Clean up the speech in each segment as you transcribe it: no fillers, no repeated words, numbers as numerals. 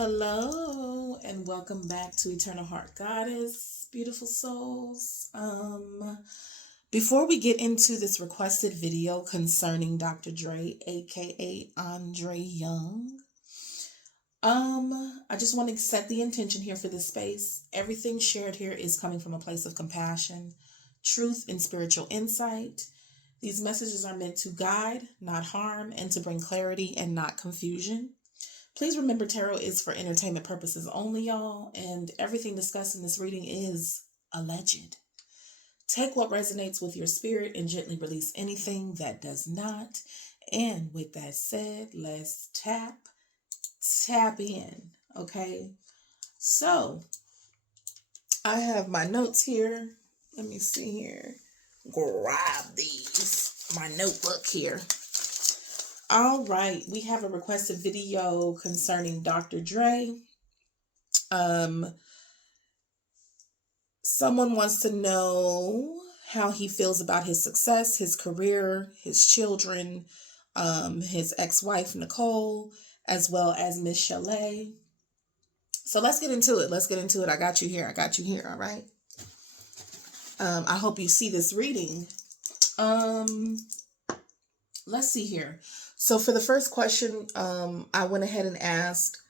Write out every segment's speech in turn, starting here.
Hello and welcome back to Eternal Heart Goddess, beautiful souls. Before we get into this requested video concerning Dr. Dre, aka Andre Young, I just want to set the intention here for this space. Everything shared here is coming from a place of compassion, truth, and spiritual insight. These messages are meant to guide, not harm, and to bring clarity and not confusion. Please remember tarot is for entertainment purposes only, y'all, and everything discussed in this reading is alleged. Take what resonates with your spirit and gently release anything that does not. And with that said, let's tap in, okay? So, I have my notes here. Let me see here. Grab these. My notebook here. All right, we have a requested video concerning Dr. Dre. Someone wants to know how he feels about his success, his career, his children, his ex-wife Nicole, as well as Miss Chalet. So let's get into it. I got you here. All right. I hope you see this reading. Let's see here. So for the first question, I went ahead and asked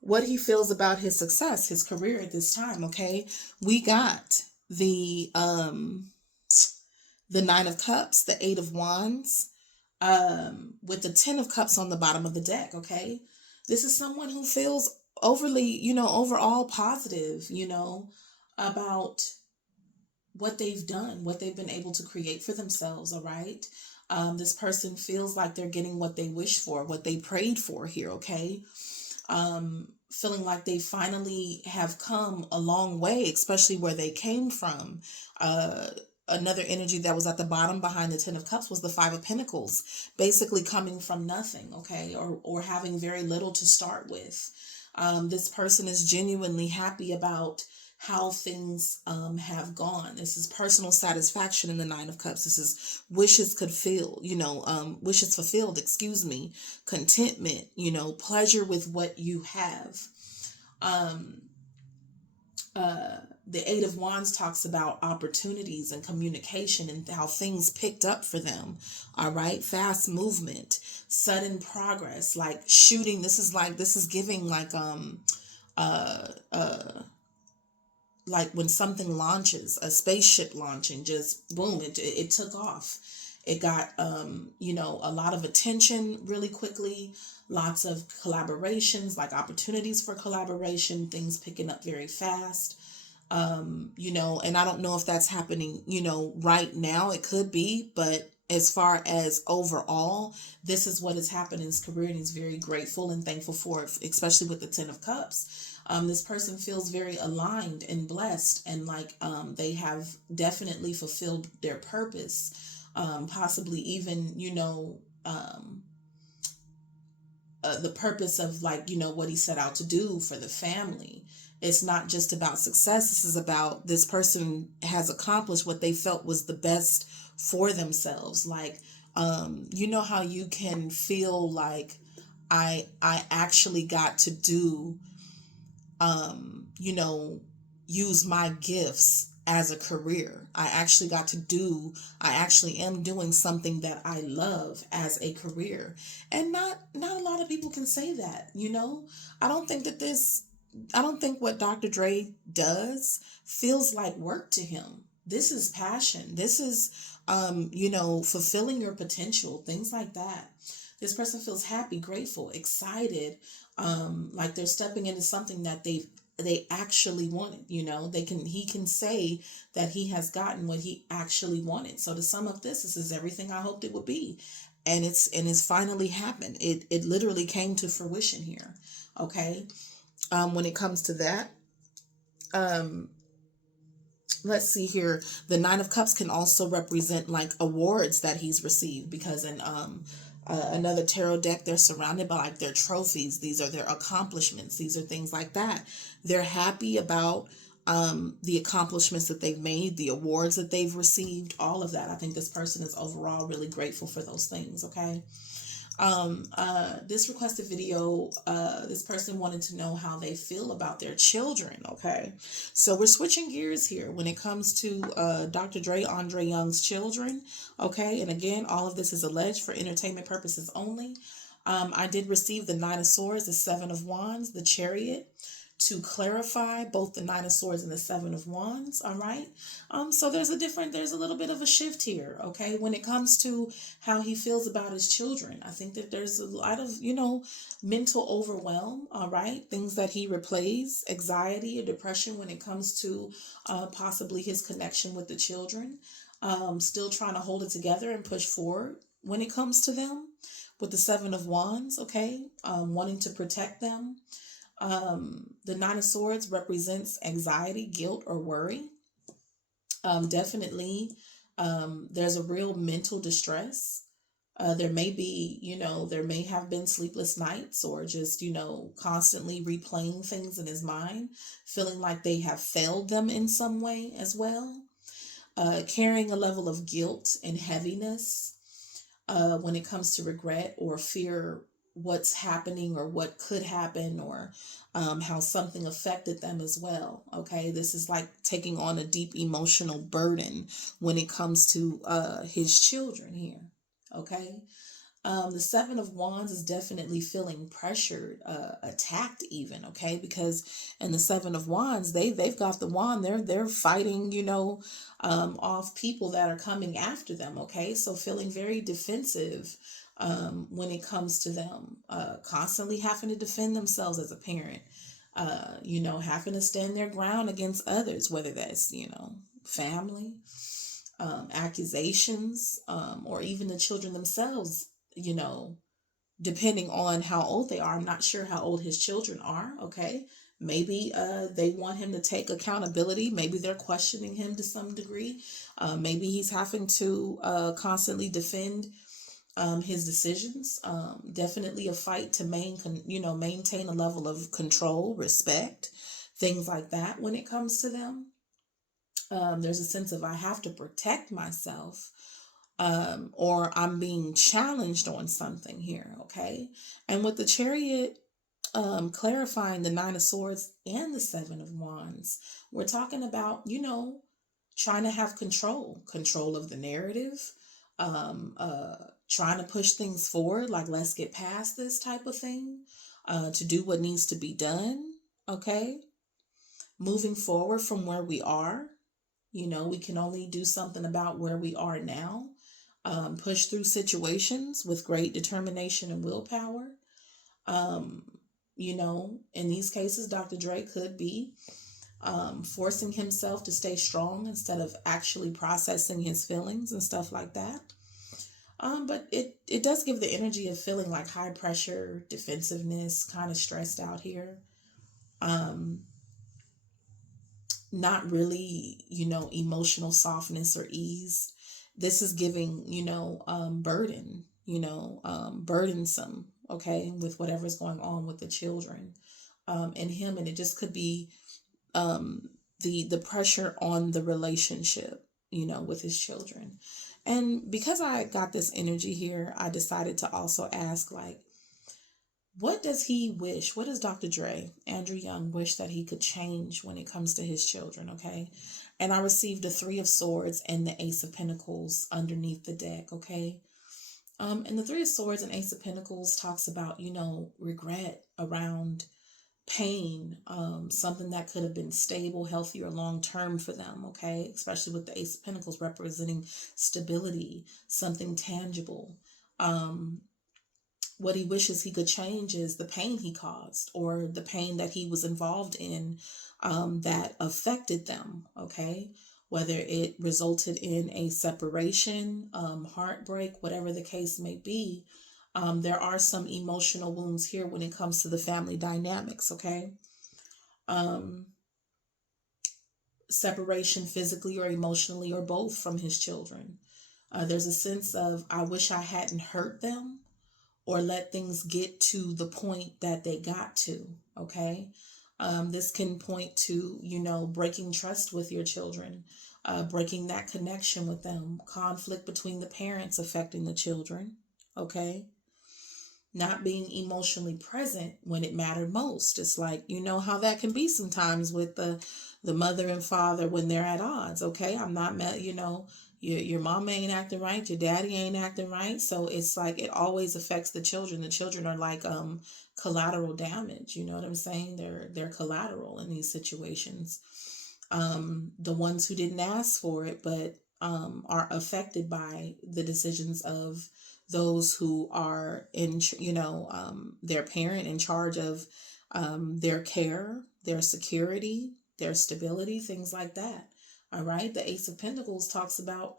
what he feels about his success, his career at this time. Okay. We got the Nine of Cups, the Eight of Wands, with the Ten of Cups on the bottom of the deck. Okay. This is someone who feels overly, overall positive, about what they've done, what they've been able to create for themselves. All right. This person feels like they're getting what they wish for, what they prayed for here. Okay. Feeling like they finally have come a long way, especially where they came from. Another energy that was at the bottom behind the Ten of Cups was the Five of Pentacles, basically coming from nothing, okay, or having very little to start with. This person is genuinely happy about how things have gone. This is personal satisfaction in the Nine of Cups. This is wishes fulfilled, contentment, pleasure with what you have. The Eight of Wands talks about opportunities and communication and how things picked up for them. All right. Fast movement, sudden progress, like shooting. This is giving like when something launches, a spaceship launching, just boom, it took off. It got, a lot of attention really quickly, lots of collaborations, like opportunities for collaboration, things picking up very fast. And I don't know if that's happening, right now. It could be, but as far as overall, this is what has happened in his career, and he's very grateful and thankful for it, especially with the Ten of Cups. This person feels very aligned and blessed, and like they have definitely fulfilled their purpose, possibly even, the purpose of what he set out to do for the family. It's not just about success. This is about this person has accomplished what they felt was the best for themselves. Like, how you can feel like I actually got to do, use my gifts as a career. I actually am doing something that I love as a career. And not a lot of people can say that, I don't think what Dr. Dre does feels like work to him. This is passion. This is, fulfilling your potential, things like that. This person feels happy, grateful, excited, like they're stepping into something that they actually wanted. He can say that he has gotten what he actually wanted. So to sum up this is everything I hoped it would be. And it's finally happened. It literally came to fruition here. Okay. When it comes to that, let's see here. The Nine of Cups can also represent like awards that he's received, because in another tarot deck, they're surrounded by like their trophies. These are their accomplishments. These are things like that. They're happy about the accomplishments that they've made, the awards that they've received, all of that. I think this person is overall really grateful for those things. Okay. This requested video, this person wanted to know how they feel about their children. Okay, so we're switching gears here when it comes to Dr. Andre Young's children. Okay, and again, all of this is alleged for entertainment purposes only. I did receive the Nine of Swords, the Seven of Wands, the Chariot, to clarify both the Nine of Swords and the Seven of Wands. All right. So there's a little bit of a shift here. Okay. When it comes to how he feels about his children, I think that there's a lot of, mental overwhelm. All right. Things that he replays, anxiety or depression when it comes to possibly his connection with the children. Still trying to hold it together and push forward when it comes to them with the Seven of Wands. Okay. Wanting to protect them. The Nine of Swords represents anxiety, guilt, or worry. Definitely, there's a real mental distress. There may be, there may have been sleepless nights or just, constantly replaying things in his mind, feeling like they have failed them in some way as well. Carrying a level of guilt and heaviness when it comes to regret or fear what's happening or what could happen or how something affected them as well. Okay, this is like taking on a deep emotional burden when it comes to his children here. Okay, the Seven of Wands is definitely feeling pressured, attacked even, okay? Because in the Seven of Wands, they've got the wand. They're fighting, off people that are coming after them, okay? So feeling very defensive when it comes to them, constantly having to defend themselves as a parent, having to stand their ground against others, whether that's, family, accusations, or even the children themselves, you know, depending on how old they are. I'm not sure how old his children are, okay? Maybe they want him to take accountability. Maybe they're questioning him to some degree. Maybe he's having to constantly defend his decisions. Definitely a fight to maintain a level of control, respect, things like that when it comes to them. There's a sense of I have to protect myself, or I'm being challenged on something here, okay? And with the Chariot clarifying the Nine of Swords and the Seven of Wands, we're talking about, trying to have control of the narrative, trying to push things forward, like let's get past this type of thing, to do what needs to be done, okay? Moving forward from where we are. We can only do something about where we are now. Push through situations with great determination and willpower. Um, in these cases, Dr. Dre could be forcing himself to stay strong instead of actually processing his feelings and stuff like that. But it does give the energy of feeling like high pressure, defensiveness, kind of stressed out here. Not really, emotional softness or ease. This is giving, burden, burdensome, okay, with whatever's going on with the children and him. And it just could be the pressure on the relationship, with his children. And because I got this energy here, I decided to also ask, like, what does he wish? What does Dr. Dre, Andrew Young, wish that he could change when it comes to his children? Okay. And I received the Three of Swords and the Ace of Pentacles underneath the deck. Okay. And the Three of Swords and Ace of Pentacles talks about, regret around pain, something that could have been stable, healthy, or long term for them. Okay. Especially with the Ace of Pentacles representing stability, something tangible. What he wishes he could change is the pain he caused or the pain that he was involved in that affected them, okay? Whether it resulted in a separation, heartbreak, whatever the case may be, there are some emotional wounds here when it comes to the family dynamics, okay? Separation physically or emotionally or both from his children. There's a sense of, I wish I hadn't hurt them or let things get to the point that they got to, okay? This can point to, breaking trust with your children, breaking that connection with them, conflict between the parents affecting the children, okay? not being emotionally present when it mattered most. It's like, you know how that can be sometimes with the mother and father when they're at odds. Okay, I'm not met, your mom ain't acting right, your daddy ain't acting right. So it's like it always affects the children. The children are like collateral damage, you know what I'm saying? They're collateral in these situations. The ones who didn't ask for it but are affected by the decisions of those who are their parent in charge of their care, their security, their stability, things like that. All right. The Ace of Pentacles talks about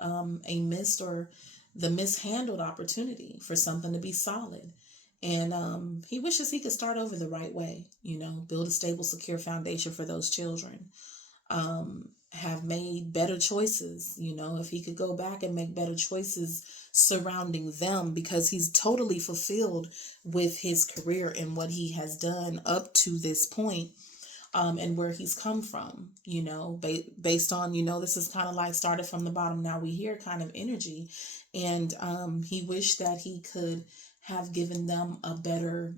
a missed or the mishandled opportunity for something to be solid. And he wishes he could start over the right way, build a stable, secure foundation for those children, have made better choices, if he could go back and make better choices surrounding them, because he's totally fulfilled with his career and what he has done up to this point, and where he's come from, based on, this is kind of like started from the bottom, now we hear kind of energy. And he wished that he could have given them a better,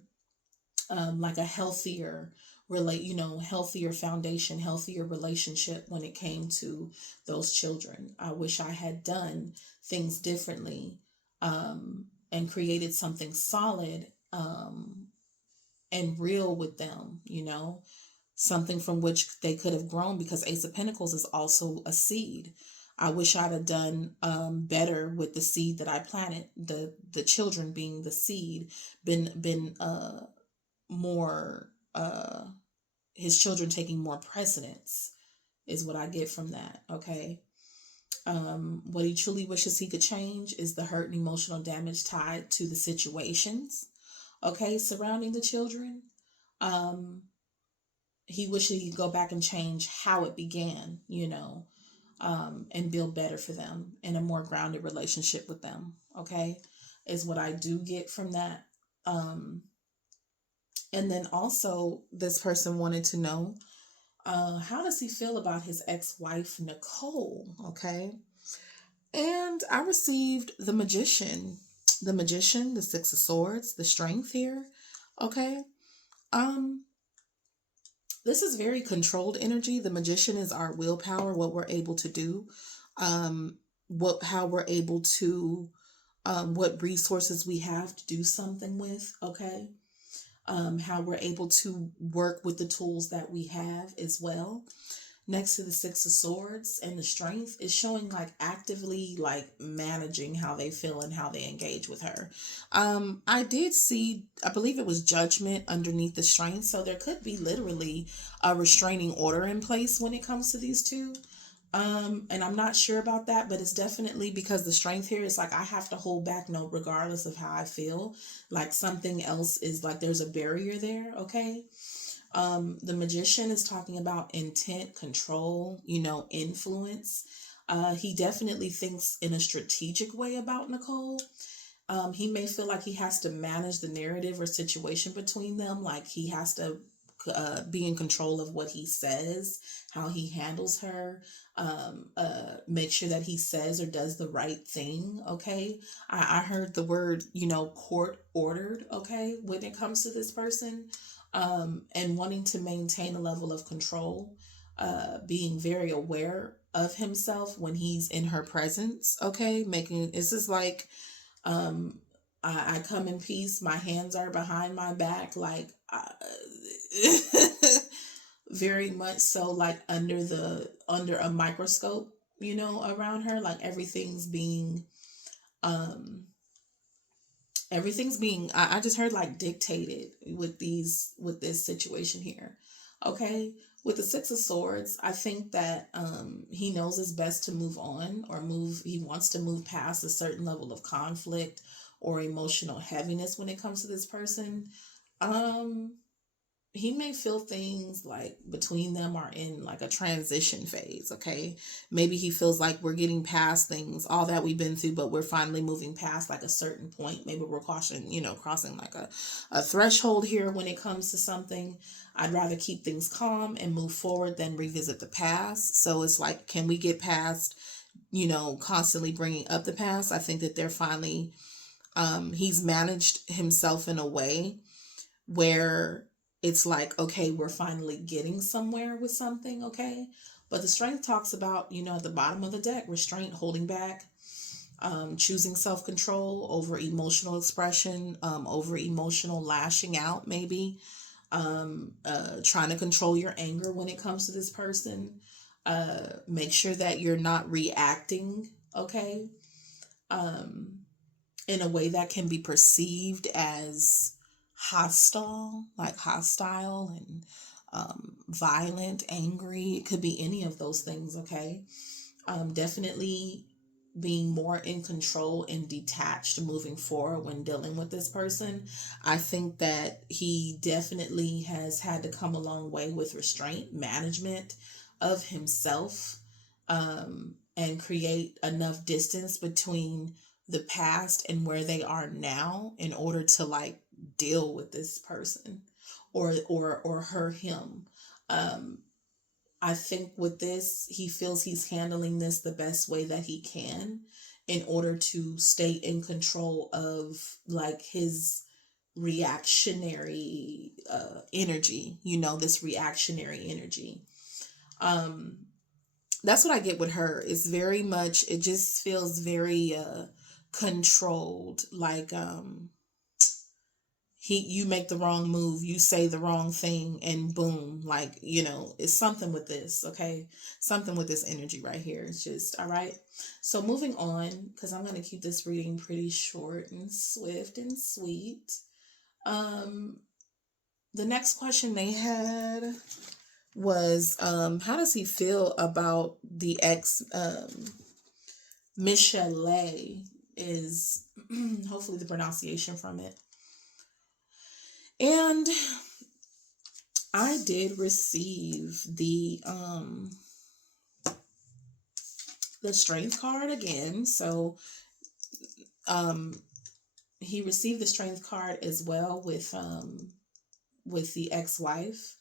like a healthier healthier foundation, healthier relationship when it came to those children. I wish I had done things differently, and created something solid, and real with them, something from which they could have grown, because Ace of Pentacles is also a seed. I wish I'd have done better with the seed that I planted, the children being the seed, been more his children taking more precedence is what I get from that. Okay. What he truly wishes he could change is the hurt and emotional damage tied to the situations, okay, surrounding the children. um he wishes he could go back and change how it began, and build better for them in a more grounded relationship with them. Okay, is what I do get from that. And then also, this person wanted to know, how does he feel about his ex-wife, Nicole? Okay. And I received the magician, the Six of Swords, the Strength here. Okay. Um, this is very controlled energy. The magician is our willpower, what we're able to do, how we're able to, what resources we have to do something with. Okay. How we're able to work with the tools that we have as well. Next to the Six of Swords and the Strength is showing like actively like managing how they feel and how they engage with her. I did see, I believe it was Judgment underneath the Strength, so there could be literally a restraining order in place when it comes to these two. And I'm not sure about that, but it's definitely because the Strength here is like I have to hold back no regardless of how I feel. Like something else is like there's a barrier there, okay? The Magician is talking about intent, control, influence. He definitely thinks in a strategic way about Nicole. He may feel like he has to manage the narrative or situation between them, like he has to be in control of what he says, how he handles her, make sure that he says or does the right thing. Okay. I heard the word, court ordered. Okay. When it comes to this person, and wanting to maintain a level of control, being very aware of himself when he's in her presence. Okay. This is like, um, I come in peace. My hands are behind my back. Like, very much so, like under a microscope, around her, like um, everything's being, I just heard like dictated with this situation here. Okay. With the Six of Swords, I think that he knows it's best to move on, or he wants to move past a certain level of conflict or emotional heaviness when it comes to this person. Um, he may feel things like between them are in like a transition phase. Okay. Maybe he feels like we're getting past things, all that we've been through, but we're finally moving past like a certain point. Maybe we're crossing like a threshold here when it comes to something. I'd rather keep things calm and move forward than revisit the past. So it's like, can we get past, constantly bringing up the past? I think that they're finally He's managed himself in a way where it's like, okay, we're finally getting somewhere with something, okay? But the strength talks about, at the bottom of the deck, restraint, holding back, choosing self control over emotional expression, over emotional lashing out, maybe, trying to control your anger when it comes to this person. Make sure that you're not reacting, okay? Um, in a way that can be perceived as hostile and violent, angry. It could be any of those things, okay? Definitely being more in control and detached moving forward when dealing with this person. I think that he definitely has had to come a long way with restraint, management of himself, and create enough distance between the past and where they are now in order to like deal with this person or her him. um I think with this, he feels he's handling this the best way that he can in order to stay in control of like his reactionary energy, this reactionary energy. Um, that's what I get with her. It's very much, it just feels very controlled. Like, you make the wrong move, you say the wrong thing, and boom, like, it's something with this, okay? Something with this energy right here. It's just all right. So moving on, because I'm going to keep this reading pretty short and swift and sweet. um the next question they had was, how does he feel about the ex, Michelle is hopefully the pronunciation from it. And I did receive the strength card again. So um he received the strength card as well with the ex-wife.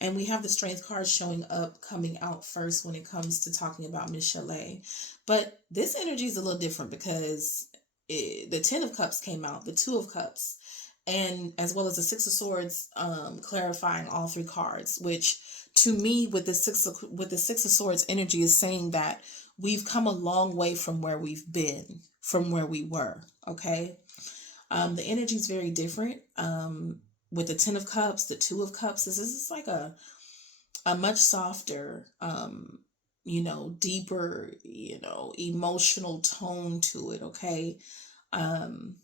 And we have the strength card showing up, coming out first when it comes to talking about Miss Chalet. But this energy is a little different because the Ten of Cups came out, the Two of Cups, and as well as the Six of Swords, clarifying all three cards. Which, to me, with the Six of Swords energy, is saying that we've come a long way from where we've been, from where we were. Okay, the energy is very different. With the Ten of Cups, the Two of Cups, this is like a much softer, deeper, emotional tone to it. Okay. Um,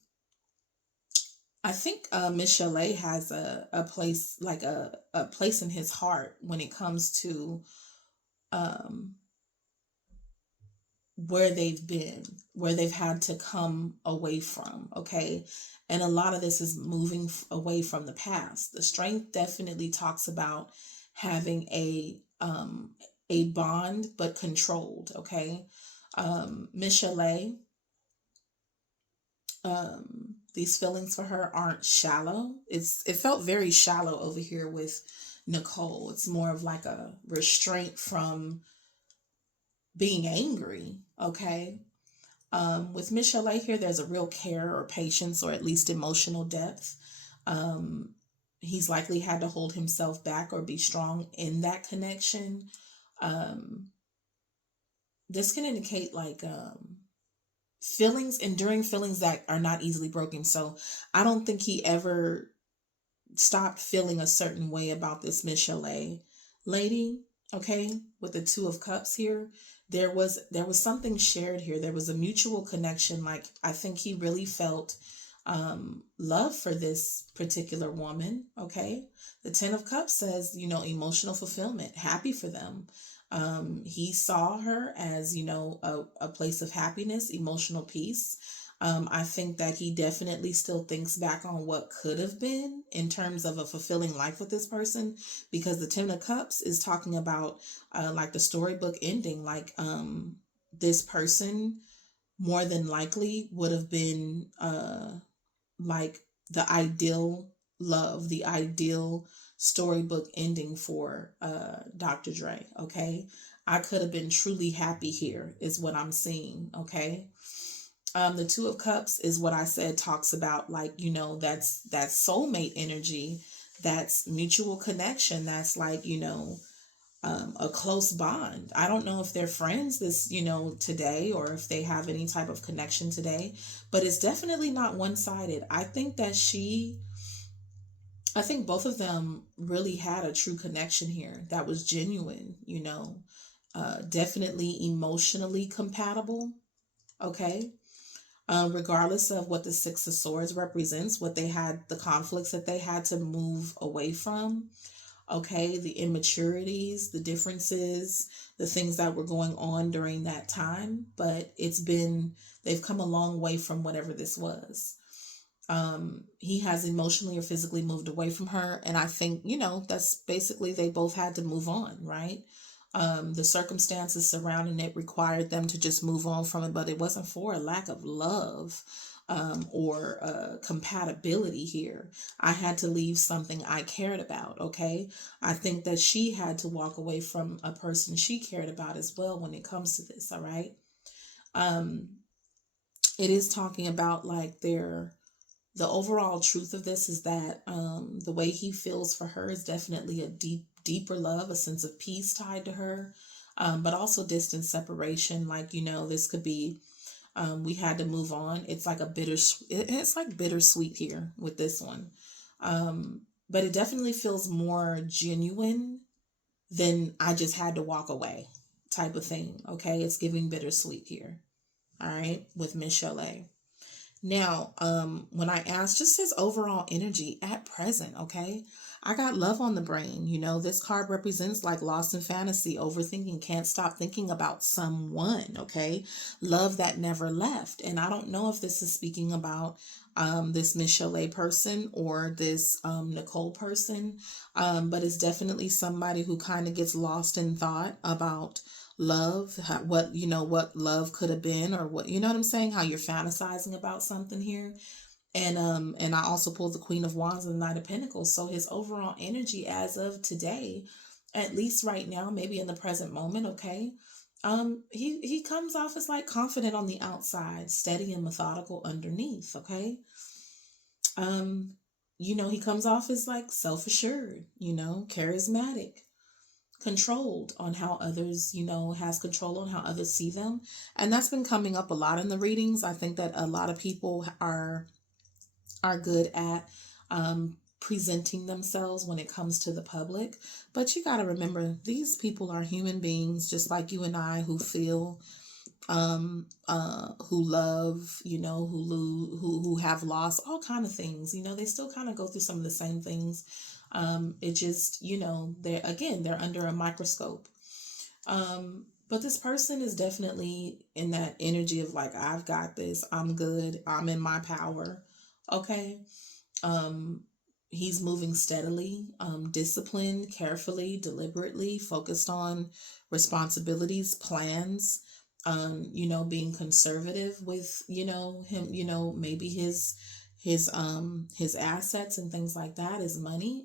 I think Miss Chalet has a place, like a place in his heart when it comes to um, where they've been, where they've had to come away from. Okay. And a lot of this is moving away from the past. The strength definitely talks about having a bond, but controlled. Okay. Miss Chalet, these feelings for her aren't shallow. It felt very shallow over here with Nicole. It's more of like a restraint from being angry. Okay. With Miss Chalet here, there's a real care or patience, or at least emotional depth. Um, he's likely had to hold himself back or be strong in that connection. Um, this can indicate like feelings, enduring feelings that are not easily broken. So I don't think he ever stopped feeling a certain way about this Miss Chalet lady. Okay, with the Two of Cups here, there was something shared here. There was a mutual connection. Like, I think he really felt love for this particular woman. Okay, the Ten of Cups says, emotional fulfillment, happy for them. He saw her as, a place of happiness, emotional peace. I think that he definitely still thinks back on what could have been in terms of a fulfilling life with this person, because the Ten of Cups is talking about like the storybook ending. Like, this person more than likely would have been like the ideal love, the ideal storybook ending for Dr. Dre. Okay, I could have been truly happy here, is what I'm seeing. Okay. The Two of Cups is what I said, talks about, like, that's soulmate energy, that's mutual connection, that's like, a close bond. I don't know if they're friends this, today, or if they have any type of connection today, but it's definitely not one sided. I think both of them really had a true connection here that was genuine, definitely emotionally compatible. Okay. Regardless of what the Six of Swords represents, what they had, the conflicts that they had to move away from. Okay, the immaturities, the differences, the things that were going on during that time, but they've come a long way from whatever this was. He has emotionally or physically moved away from her, and I think, that's basically, they both had to move on, right? The circumstances surrounding it required them to just move on from it, but it wasn't for a lack of love, or compatibility here. I had to leave something I cared about, okay? I think that she had to walk away from a person she cared about as well when it comes to this, all right? Um, it is talking about, like, the overall truth of this is that, the way he feels for her is definitely a deeper love, a sense of peace tied to her, but also distance separation. Like, this could be, we had to move on. It's like it's like bittersweet here with this one. But it definitely feels more genuine than I just had to walk away type of thing. Okay. It's giving bittersweet here. All right. With Miss Chalet. Now, when I asked just his overall energy at present, okay, I got love on the brain. This card represents like lost in fantasy, overthinking, can't stop thinking about someone, okay, love that never left. And I don't know if this is speaking about this Miss Chalet person or this Nicole person, but it's definitely somebody who kind of gets lost in thought about love, what love could have been, or what, you know what I'm saying, how you're fantasizing about something here. And I also pulled the Queen of Wands and the Knight of Pentacles. So his overall energy as of today, at least right now, maybe in the present moment, okay, he comes off as like confident on the outside, steady and methodical underneath, okay. um he comes off as like self-assured, charismatic, controlled on how others, has control on how others see them. And that's been coming up a lot in the readings. I think that a lot of people are good at presenting themselves when it comes to the public. But you got to remember, these people are human beings just like you and I, who feel, who love, who have lost all kind of things. They still kind of go through some of the same things. It just, they're under a microscope. But this person is definitely in that energy of like, I've got this, I'm good, I'm in my power. Okay. Um, he's moving steadily, disciplined, carefully, deliberately, focused on responsibilities, plans, being conservative with, him, maybe his assets and things like that, his money,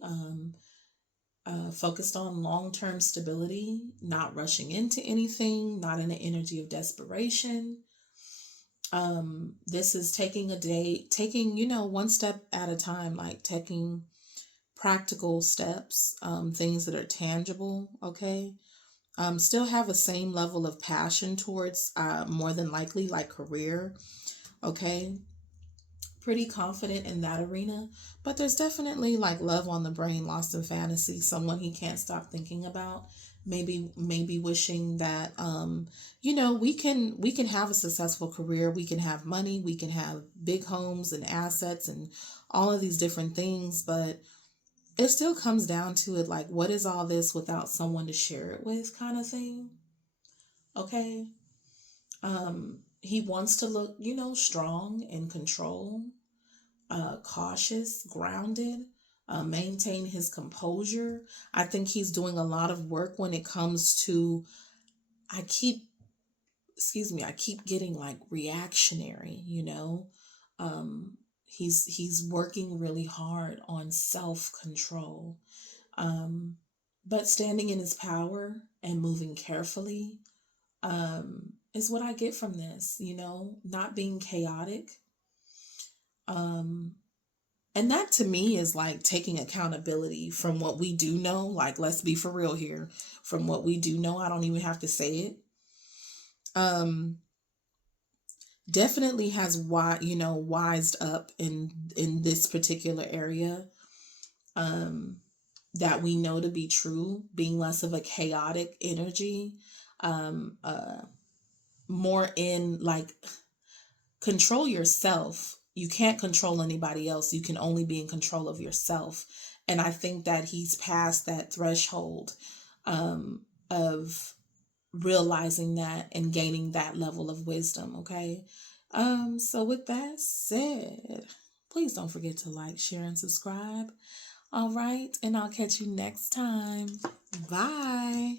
focused on long-term stability, not rushing into anything, not in an energy of desperation. This is taking, one step at a time, like taking practical steps, things that are tangible, okay? Still have a same level of passion towards, more than likely, like career, okay? Pretty confident in that arena, but there's definitely like love on the brain, lost in fantasy, someone he can't stop thinking about. Maybe wishing that, we can have a successful career, we can have money, we can have big homes and assets and all of these different things, but it still comes down to it, like, what is all this without someone to share it with, kind of thing. Okay. He wants to look, strong, in control, cautious, grounded, maintain his composure. I think he's doing a lot of work when it comes to, I keep, I keep getting like reactionary, he's working really hard on self-control, but standing in his power and moving carefully. is what I get from this, you know, not being chaotic. Um, and that to me is like taking accountability from what we do know. Like, let's be for real here. From what we do know, I don't even have to say it. Um, definitely has wised up in this particular area. Um, that we know to be true, being less of a chaotic energy, um, uh, more in like control yourself. You can't control anybody else. You can only be in control of yourself. And I think that he's past that threshold of realizing that and gaining that level of wisdom. Okay. So with that said, please don't forget to like, share, and subscribe. All right. And I'll catch you next time. Bye.